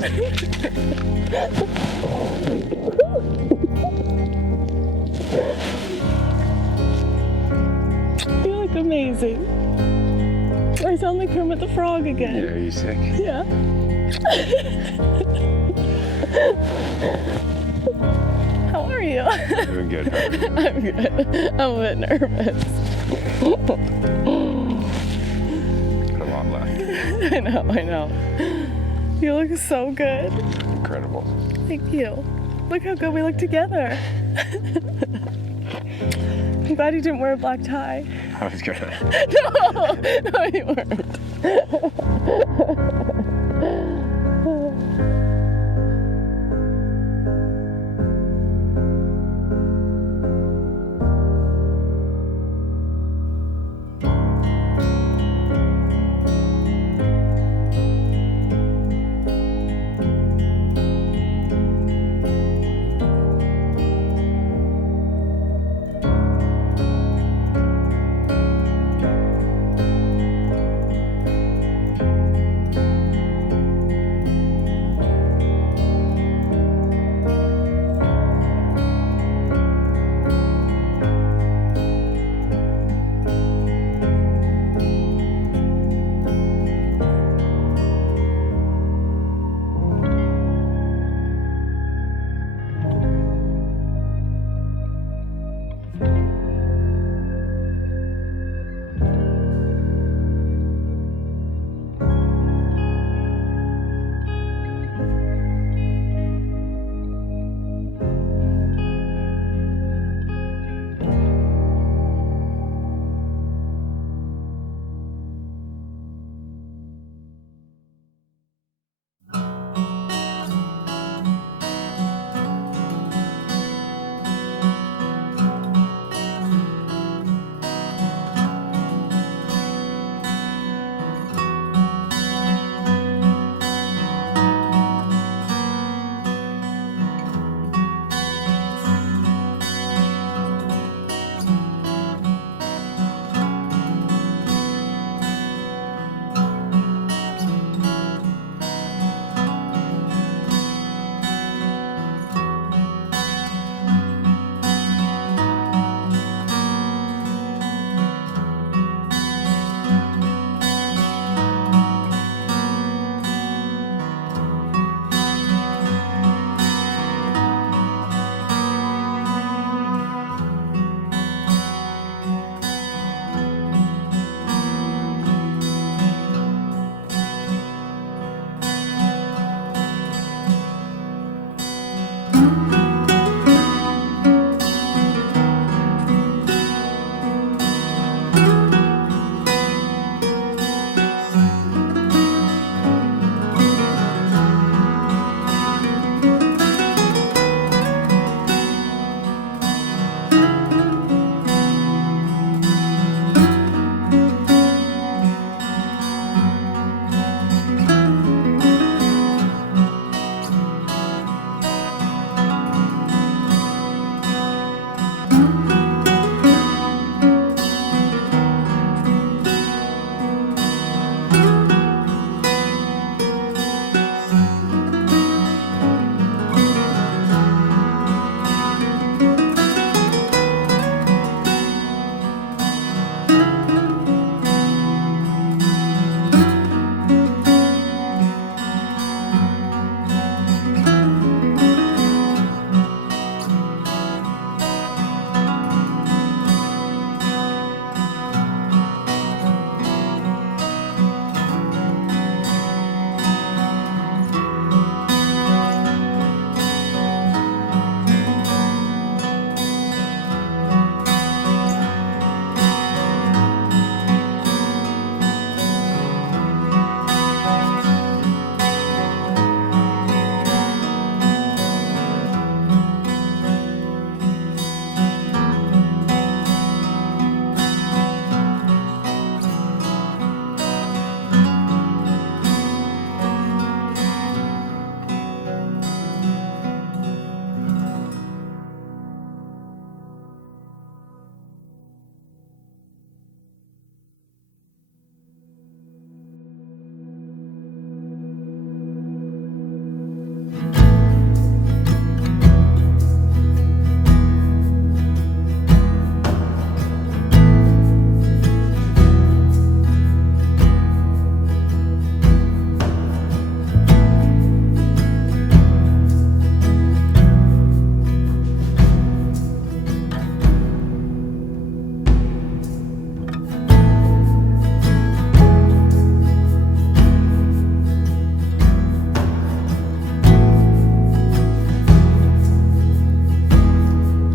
You look amazing. I sound like Kermit the Frog again. Yeah, are you sick? Yeah. How are you? Doing good. How are you? I'm good. I'm a bit nervous. Got a lot left. I know. You look so good. Incredible. Thank you. Look how good we look together. I'm glad you didn't wear a black tie. I was gonna. No, you weren't.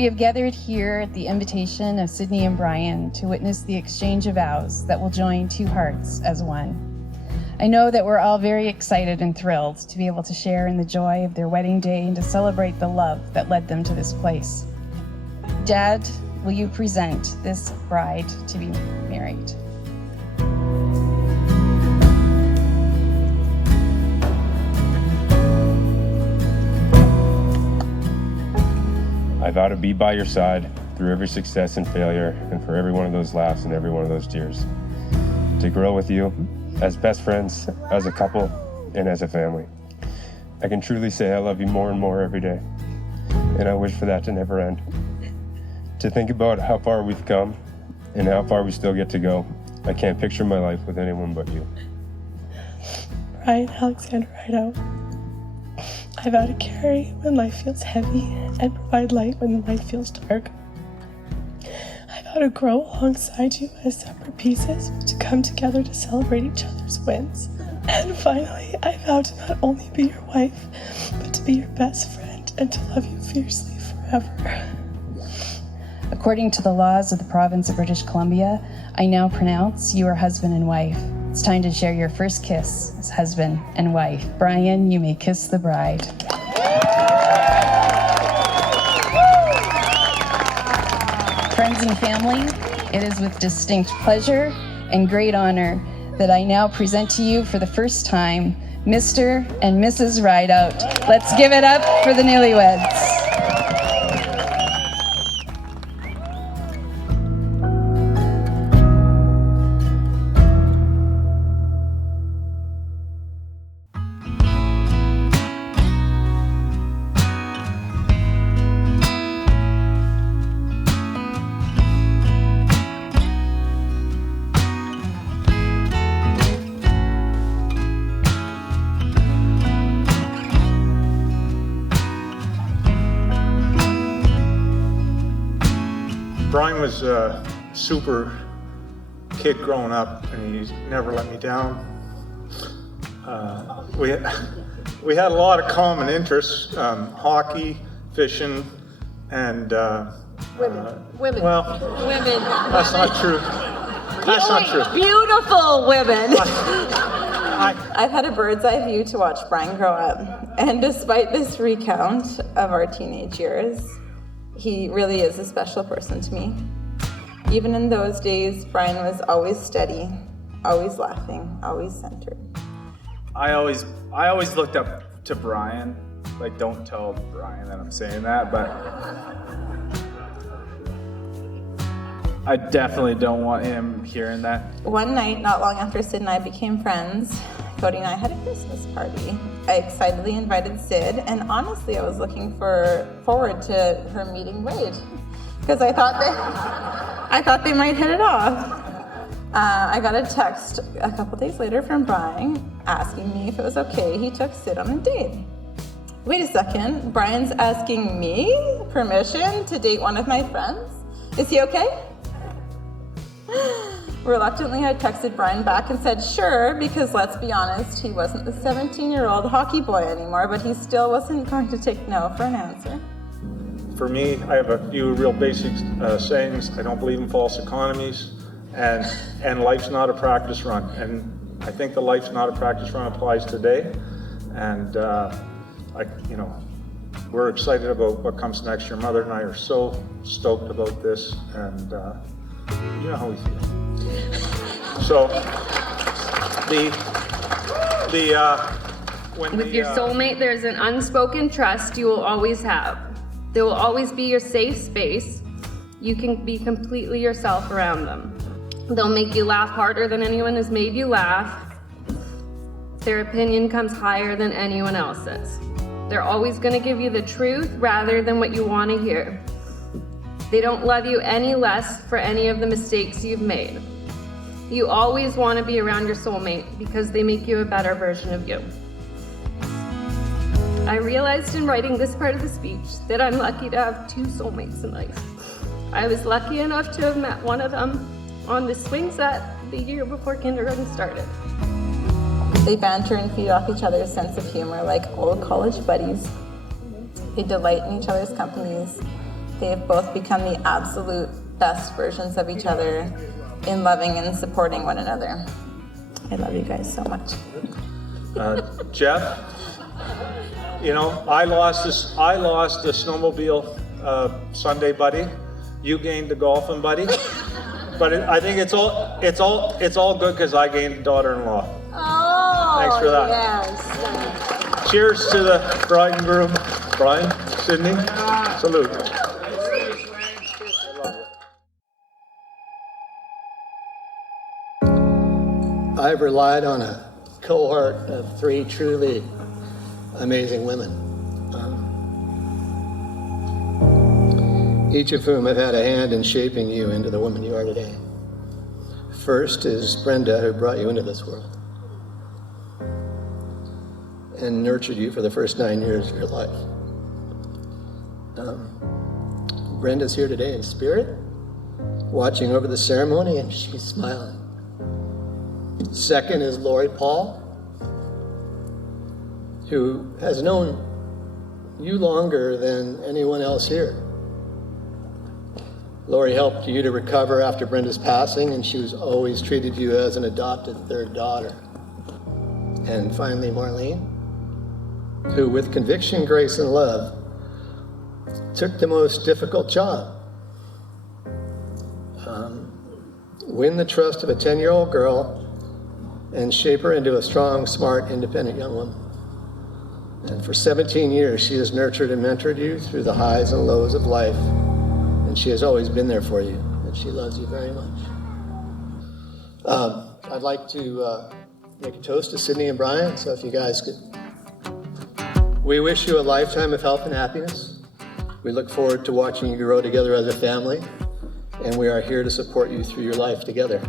We have gathered here at the invitation of Sydney and Brian to witness the exchange of vows that will join two hearts as one. I know that we're all very excited and thrilled to be able to share in the joy of their wedding day and to celebrate the love that led them to this place. Dad, will you present this bride to be married? I vow to be by your side through every success and failure, and for every one of those laughs and every one of those tears. To grow with you as best friends, as a couple, and as a family. I can truly say I love you more and more every day, and I wish for that to never end. To think about how far we've come and how far we still get to go, I can't picture my life with anyone but you. Brian Alexander Rideout. I vow to carry when life feels heavy and provide light when life feels dark. I vow to grow alongside you as separate pieces, but to come together to celebrate each other's wins. And finally, I vow to not only be your wife, but to be your best friend and to love you fiercely forever. According to the laws of the province of British Columbia, I now pronounce you are husband and wife. It's time to share your first kiss as husband and wife. Brian, you may kiss the bride. Friends and family, it is with distinct pleasure and great honor that I now present to you for the first time, Mr. and Mrs. Rideout. Let's give it up for the newlyweds. Brian was a super kid growing up, and he's never let me down. We had a lot of common interests: hockey, fishing, and Women. Well, Women. that's not true. That's not true. Beautiful women. I, I've had a bird's eye view to watch Brian grow up, and despite this recount of our teenage years, he really is a special person to me. Even in those days, Brian was always steady, always laughing, always centered. I always looked up to Brian. Like, don't tell Brian that I'm saying that, but I definitely don't want him hearing that. One night, not long after Sid and I became friends, Cody and I had a Christmas party. I excitedly invited Sid, and honestly, I was looking forward to her meeting Wade, because I thought they might hit it off. I got a text a couple days later from Brian asking me if it was okay he took Sid on a date. Wait a second, Brian's asking me permission to date one of my friends? Is he okay? Reluctantly, I texted Brian back and said sure, because let's be honest, he wasn't the 17-year-old hockey boy anymore, but he still wasn't going to take no for an answer. for me, I have a few real basic sayings. I don't believe in false economies, and life's not a practice run. And I think the life's not a practice run applies today. And we're excited about what comes next. Your mother and I are so stoked about this, and you know how we feel. So With your soulmate, there's an unspoken trust you will always have. They will always be your safe space. You can be completely yourself around them. They'll make you laugh harder than anyone has made you laugh. Their opinion comes higher than anyone else's. They're always going to give you the truth rather than what you want to hear. They don't love you any less for any of the mistakes you've made. You always want to be around your soulmate because they make you a better version of you. I realized in writing this part of the speech that I'm lucky to have two soulmates in life. I was lucky enough to have met one of them on the swing set the year before kindergarten started. They banter and feed off each other's sense of humor like old college buddies. They delight in each other's companies, They've both become the absolute best versions of each other in loving and supporting one another. I love you guys so much. Jeff, you know, I lost the snowmobile Sunday buddy. You gained the golfing buddy. But I think it's all good because I gained a daughter-in-law. Oh, Thanks for that. Yes. Cheers to the bride and groom. Brian, Sydney, salute. I've relied on a cohort of 3 truly amazing women, each of whom have had a hand in shaping you into the woman you are today. First is Brenda, who brought you into this world and nurtured you for the first 9 years of your life. Brenda's here today in spirit, watching over the ceremony, and she's smiling. Second is Lori Paul, who has known you longer than anyone else here. Lori helped you to recover after Brenda's passing, and she's always treated you as an adopted third daughter. And finally, Marlene, who with conviction, grace, and love took the most difficult job. Win the trust of a 10-year-old girl and shape her into a strong, smart, independent young woman. And for 17 years, she has nurtured and mentored you through the highs and lows of life. And she has always been there for you, and she loves you very much. I'd like to make a toast to Sydney and Brian, so if you guys could. We wish you a lifetime of health and happiness. We look forward to watching you grow together as a family, and we are here to support you through your life together.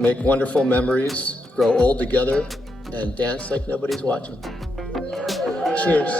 Make wonderful memories, grow old together, and dance like nobody's watching. Cheers.